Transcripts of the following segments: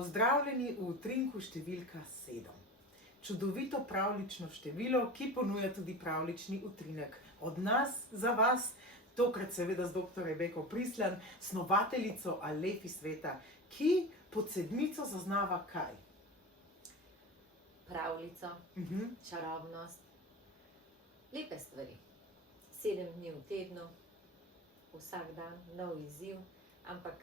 Pozdravljeni v utrinku številka 7. Čudovito pravljično število, ki ponuja tudi pravljični utrinek od nas za vas, tokrat seveda z dr. Rebeko Prislan, snovateljico Alefi sveta, ki pod sedmico zaznava kaj? Pravljico, čarobnost, lepe stvari. 7 dni v tednu, vsak dan nov izziv, ampak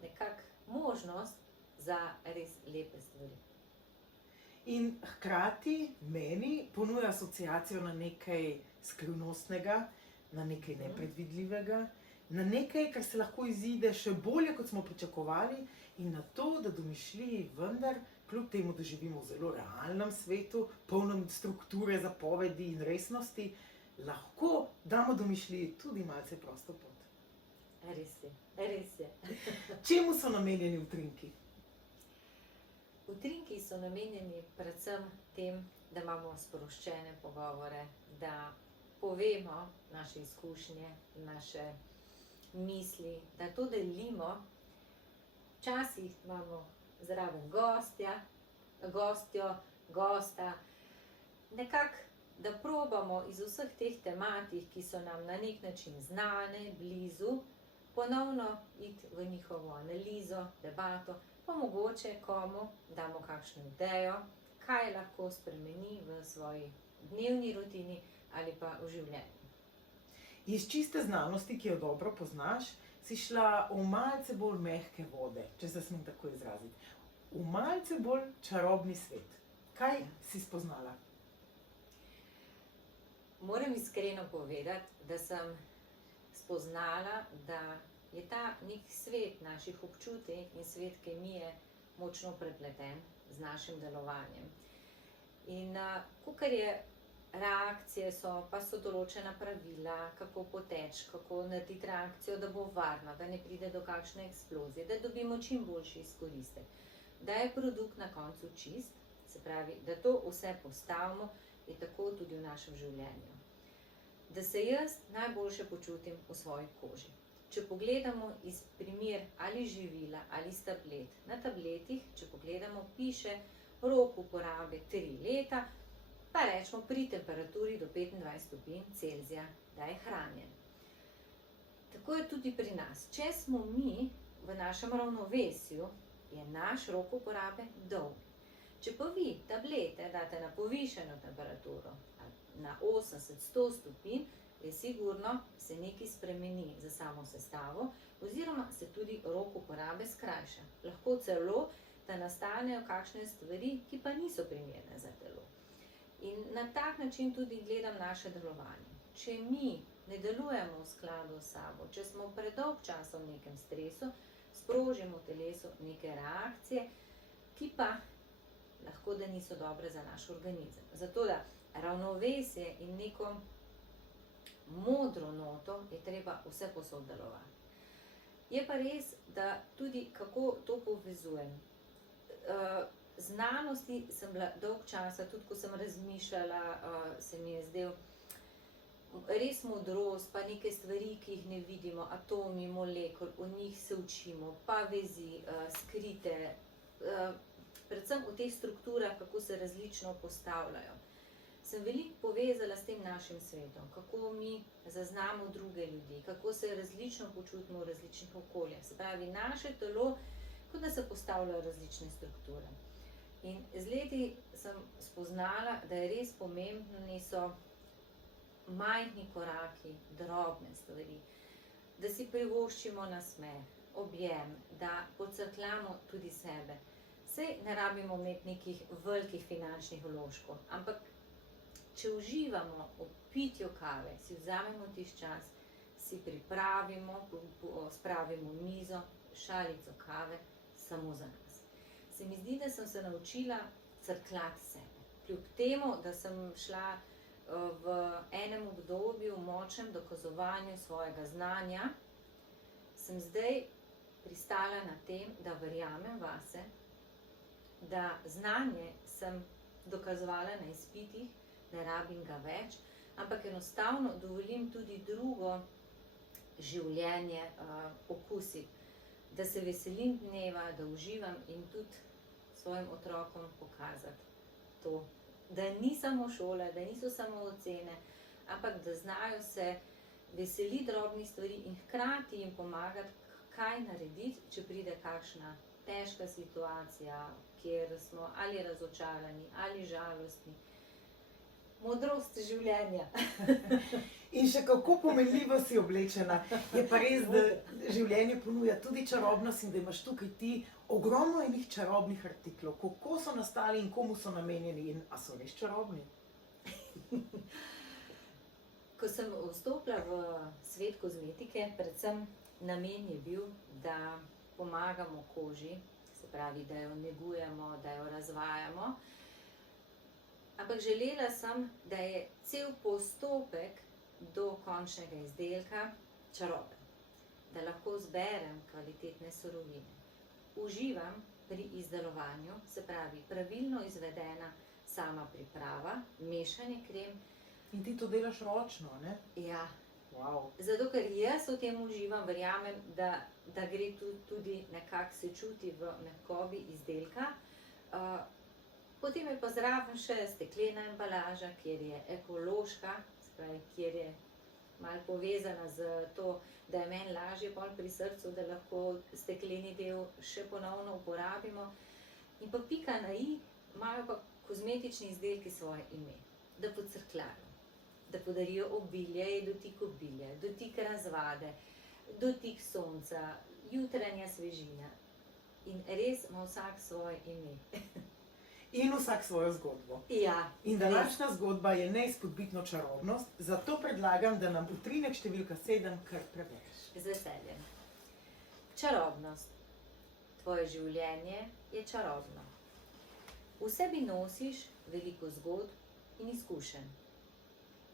nekako možnost za res lepe stvari. In hkrati meni ponuja asociacijo na nekaj skrivnostnega, na nekaj nepredvidljivega, na nekaj, kar se lahko izide še bolje, kot smo pričakovali, in na to, da domišljiji vendar, kljub temu, da živimo v zelo realnem svetu, polnem strukture, zapovedi in resnosti, lahko damo domišljiji tudi malce prosto pot. Res je, res je. Čemu so namenjeni utrinki? Utrinki so namenjeni predvsem tem, da imamo sproščene pogovore, da povemo naše izkušnje, naše misli, da to delimo. Včasih imamo zraven gostjo, gosta, nekako, da probamo iz vseh teh tematik, ki so nam na nek način znane, blizu, ponovno iti v njihovo analizo, debato, pa mogoče komu damo kakšno idejo, kaj lahko spremeni v svoji dnevni rutini ali pa v življenju. Iz čiste znanosti, ki jo dobro poznaš, si šla v malce bolj mehke vode, če se smem tako izraziti. V malce bolj čarobni svet. Kaj si spoznala? Moram iskreno povedati, da sem spoznala, da je ta nek svet naših občutij in svet kemije močno prepleten z našim delovanjem. In kakor je reakcije so, pa so določena pravila, kako poteči, kako narediti reakcijo, da bo varna, da ne pride do kakšne eksplozije, da dobimo čim boljši izkoristek, da je produkt na koncu čist, se pravi, da to vse postavimo, je tako tudi v našem življenju. Da se jaz najboljše počutim v svoji koži. Če pogledamo iz primer ali živila ali iz tablet, na tabletih, če pogledamo, piše rok uporabe 3 leta, pa rečemo pri temperaturi do 25 stopinj Celzija, da je hranjen. Tako je tudi pri nas. Če smo mi v našem ravnovesju, je naš rok uporabe dolg. Če pa vi tablete date na povišeno temperaturo, na 80-100 stopinj, je sigurno se nekaj spremeni za samo sestavo, oziroma se tudi rok uporabe skrajša. Lahko celo, da nastanejo kakšne stvari, ki pa niso primerne za telo. In na tak način tudi gledam naše delovanje. Če mi ne delujemo v skladu s sabo, če smo predolg čas v nekem stresu, sprožimo v telesu neke reakcije, ki pa lahko da niso dobre za naš organizem. Zato da ravnovesje in neko modro noto je treba vse posod delovati. Je pa res, da tudi kako to povezujem. Znanosti sem bila dolg časa, tudi ko sem razmišljala, se mi je zdel res modrost, pa neke stvari, ki jih ne vidimo, atomi, molekul, o njih se učimo, pa vezi, skrite, predvsem v teh strukturah, kako se različno postavljajo. Sem veliko povezala s tem našim svetom, kako mi zaznamo druge ljudi, kako se različno počutimo v različnih okoljah. Se pravi, naše telo, kot da se postavljajo različne strukture. In z leti sem spoznala, da je res pomembni so majhni koraki, drobne stvari, da si privoščimo nasmeh, objem, da podcrkljamo tudi sebe. Saj ne rabimo imeti nekih velikih finančnih vložkov, ampak če uživamo v pitju kave, si vzamemo tisti čas, si pripravimo, spravimo mizo, šalico kave samo za nas. Se mi zdi, da sem se naučila crkljati sebe. Kljub temu, da sem šla v enem obdobju močnem dokazovanju svojega znanja, sem zdaj pristala na tem, da verjamem vase, da znanje sem dokazovala na izpitih, ne rabim ga več, ampak enostavno dovolim tudi drugo življenje okusiti, da se veselim dneva, da uživam in tudi svojim otrokom pokazati to, da ni samo šola, da niso samo ocene, ampak da znajo se veseliti drobnih stvari in hkrati jim pomagati, kaj narediti, če pride kakšna težka situacija, kjer smo ali razočarani ali žalostni. Modrost življenja. In še kako pomenljivo si oblečena. Je pa res, da življenje ponuja tudi čarobnost in da imaš tukaj ti ogromno enih čarobnih artiklov. Kako so nastali in komu so namenjeni in a so res čarobni? Ko sem vstopila v svet kozmetike, predvsem namen je bil, da pomagamo koži, se pravi, da jo negujemo, da jo razvajamo. Ampak želela sem, da je cel postopek do končnega izdelka čaroben, da lahko zberem kvalitetne surovine. Uživam pri izdelovanju, se pravi, pravilno izvedena sama priprava, mešanje krem. In ti to delaš ročno, ne? Ja. Wow. Zato, ker jaz v tem uživam, verjamem, da gre tudi nekako se čuti v mehkobi izdelka. Potem je pa zraven še steklena embalaža, kjer je ekološka, spravi, kjer je malo povezana z to, da je meni lažje pol pri srcu, da lahko stekleni del še ponovno uporabimo. In pa pika na i, imajo pa kozmetični izdelki svoje ime, da podcrkljajo, da podarijo obilje, dotik obilja, dotik razvade, dotik sonca, jutranja svežina. In res ima vsak svoje ime. In vsak svojo zgodbo. Ja. In današnja zgodba je neizpodbitno čarobnost, zato predlagam, da nam utrinek številka 7 kar prebereš. Z veseljem. Čarobnost. Tvoje življenje je čarobno. V sebi nosiš veliko zgodb in izkušenj.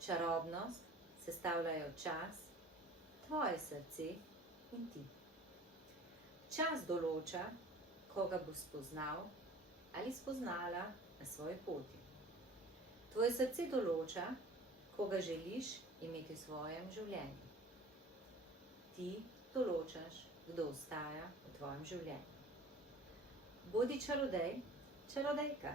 Čarobnost sestavljajo čas, tvoje srce in ti. Čas določa, koga bo spoznal ali spoznala na svoji poti. Tvoje srce določa, koga želiš imeti v svojem življenju. Ti določaš, kdo ostaja v tvojem življenju. Bodi čarodej, čarodejka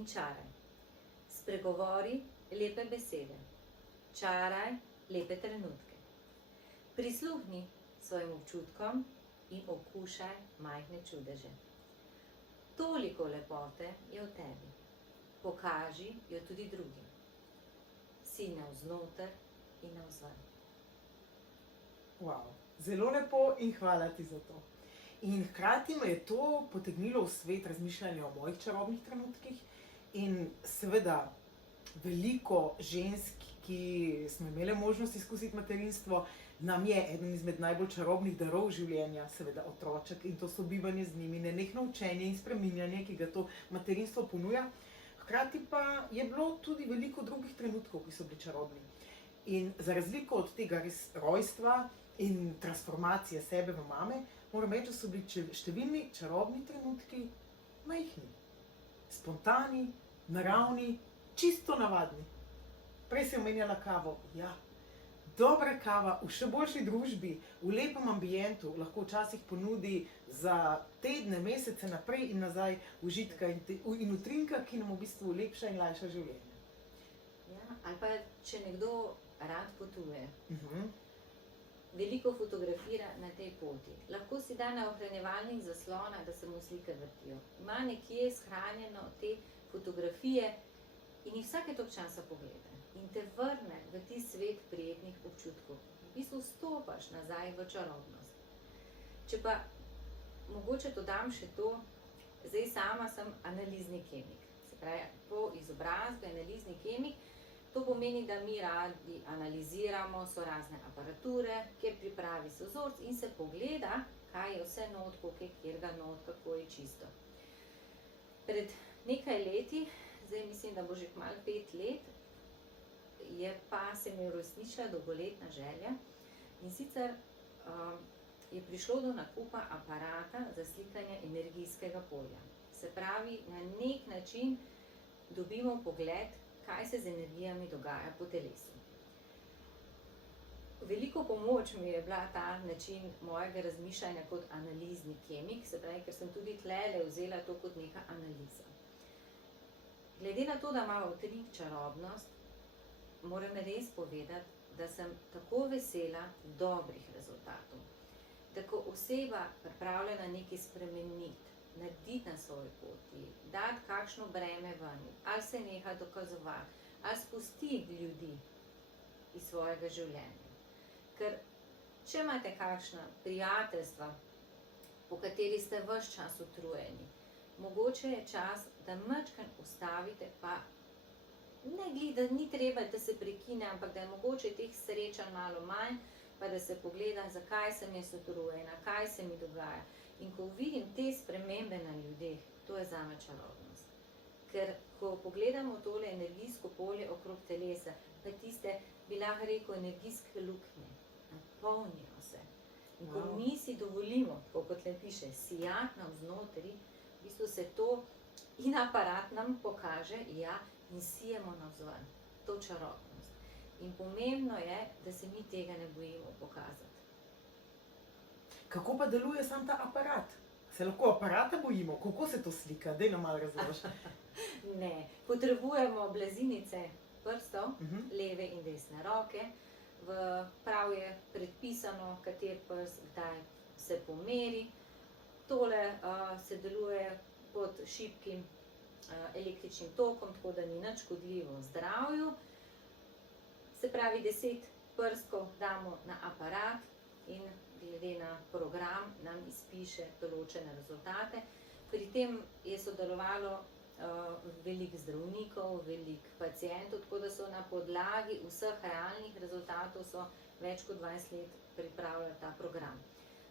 in čaraj. Spregovori lepe besede, čaraj lepe trenutke. Prisluhni svojim občutkom in okušaj majhne čudeže. Toliko lepote je v tebi. Pokaži jo tudi drugim. Si navznoter in navzven. Wow. Zelo lepo in hvala ti za to. In hkrati me je to potegnilo v svet razmišljanja o mojih čarobnih trenutkih in seveda veliko žensk, ki smo imele možnost izkusiti materinstvo, nam je eden izmed najbolj čarobnih darov življenja, seveda otroček, in to sobivanje z njimi, nenehno učenje in spreminjanje, ki ga to materinstvo ponuja. Hkrati pa je bilo tudi veliko drugih trenutkov, ki so bili čarobni. In za razliko od tega res rojstva in transformacije sebe v mame, moram reči, da so bili številni čarobni trenutki majhni, spontani, naravni, čisto navadni. Prej si omenjala kavo. Ja, dobra kava v še boljši družbi, v lepem ambientu, lahko včasih ponudi za tedne, mesece naprej in nazaj užitka in utrinka, ki nam v bistvu lepša in lajša življenje. Ja, ali pa če nekdo rad potuje, veliko fotografira na tej poti. Lahko si da na ohranjevalnik zaslona, da se mu slike vrtijo. Ima nekje shranjeno te fotografije in jih vsake toliko časa pogleda. In te vrne v ti svet prijetnih občutkov. V bistvu stopaš nazaj v čarobnost. Če pa mogoče dodam še to, zdaj sama sem analizni kemik. Se pravi, po izobrazbi analizni kemik, to pomeni, da mi radi analiziramo, so razne aparature, kjer pripravi se vzorc in se pogleda, kaj je vse not, koliko je kjerga not, kako je čisto. Pred nekaj leti, zdaj mislim, da bo že kmalu 5 let, je pa se mi uresničila dolgoletna želja in sicer je prišlo do nakupa aparata za slikanje energijskega polja. Se pravi, na nek način dobimo pogled, kaj se z energijami dogaja po telesu. veliko pomoč mi je bila ta način mojega razmišljanja kot analizni kemik, se pravi, ker sem tudi tlele vzela to kot neka analiza. Glede na to, da imamo v tri čarobnost, moram res povedati, da sem tako vesela dobrih rezultatov, da ko oseba pripravljena nekaj spremeniti, narediti na svoji poti, dati kakšno breme ven, ali se neha dokazovati, ali spusti ljudi iz svojega življenja. Ker če imate kakšna prijateljstva, po kateri ste ves čas utrujeni, mogoče je čas, da majčkeno ustavite, pa ne glede, da ni treba, da se prekine, ampak da je mogoče teh srečanj malo manj, pa da se pogleda, zakaj sem jaz utrujena, kaj se mi dogaja. In ko vidim te spremembe na ljudeh, to je zame čarobnost. Ker ko pogledamo tole energijsko polje okrog telesa, pa tiste, bi lahko rekel, energijske luknje, napolnijo se. In ko mi si dovolimo, kot le piše, sijati navznotri, v bistvu se to in aparat nam pokaže, ja, in sijemo navzven. To čarobnost. In pomembno je, da se mi tega ne bojimo pokazati. Kako pa deluje sam ta aparat? Se lahko aparata bojimo? Kako se to slika? Daj nam malo razloži. Ne, potrebujemo blazinice prstov, leve in desne roke. Prav je predpisano, kater prst kdaj se pomeri. Tole se deluje pod šibkim električnim tokom, tako da ni nič škodljivo zdravju. Se pravi, 10 prstkov damo na aparat in glede na program nam izpiše določene rezultate. Pri tem je sodelovalo veliko zdravnikov, veliko pacientov, tako da so na podlagi vseh realnih rezultatov so več kot 20 let pripravljali ta program.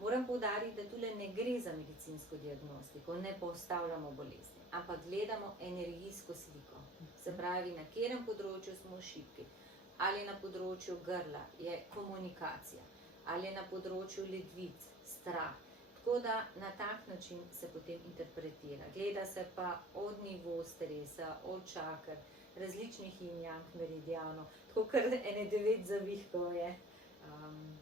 Moram poudariti, da tule ne gre za medicinsko diagnostiko, ne postavljamo bolezni, ampak gledamo energijsko sliko. Se pravi, na katerem področju smo šibki, ali na področju grla je komunikacija, ali na področju ledvic, strah. Tako da na tak način se potem interpretira. Gleda se pa od nivo stresa, od čaker, različnih yin-yang meridianov, tako kar ene 9 zavihkov je.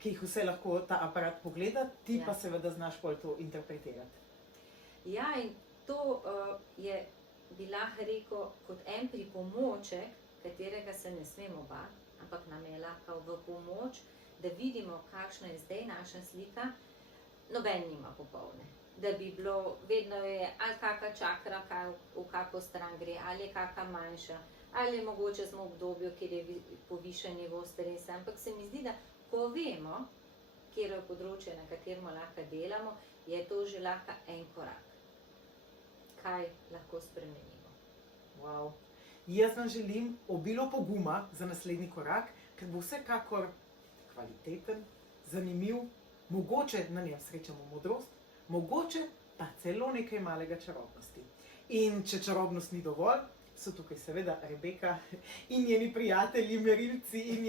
Ki jih vse lahko ta aparat pogleda, ti pa seveda znaš bolj to interpretirati. Ja, in to bi lahko rekel kot en pripomoček, katerega se ne smemo bati, ampak nam je lahko v pomoč, da vidimo, kakšna je zdaj naša slika. Noben nima popolne. Da bi bilo, vedno je ali kakšna čakra, v kako stran gre, ali je kakšna manjša, ali mogoče smo v obdobju, kjer je povišen nivo stresa, ampak se mi zdi, da ko vemo, kjer je področje, na katerem lahko delamo, je to že lahko en korak. Kaj lahko spremenimo. Wow. Jaz vam želim obilo poguma za naslednji korak, ker bo vsekakor kvaliteten, zanimiv, mogoče na njem srečamo modrost, mogoče pa celo nekaj malega čarobnosti. In če čarobnost ni dovolj, so tukaj seveda Rebeka in njeni prijatelji, merilci in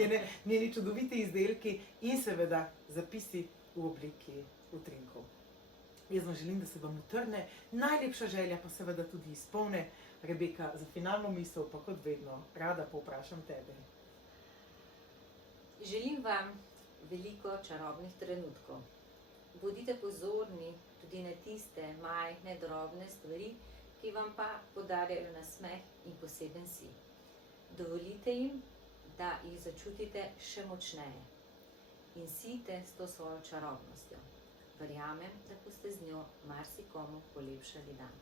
njeni čudoviti izdelki in seveda zapisi v obliki utrinkov. Jaz vam želim, da se vam utrne, najlepša želja pa seveda tudi izpolne. Rebeka, za finalno misel pa kot vedno rada povprašam tebe. Želim vam veliko čarobnih trenutkov. Bodite pozorni tudi na tiste majhne, drobne stvari, ki vam pa podarjajo nasmeh in poseben si. Dovolite jim, da jih začutite še močneje in sijte s to svojo čarobnostjo. Verjamem, da boste z njo marsikomu polepšali dan.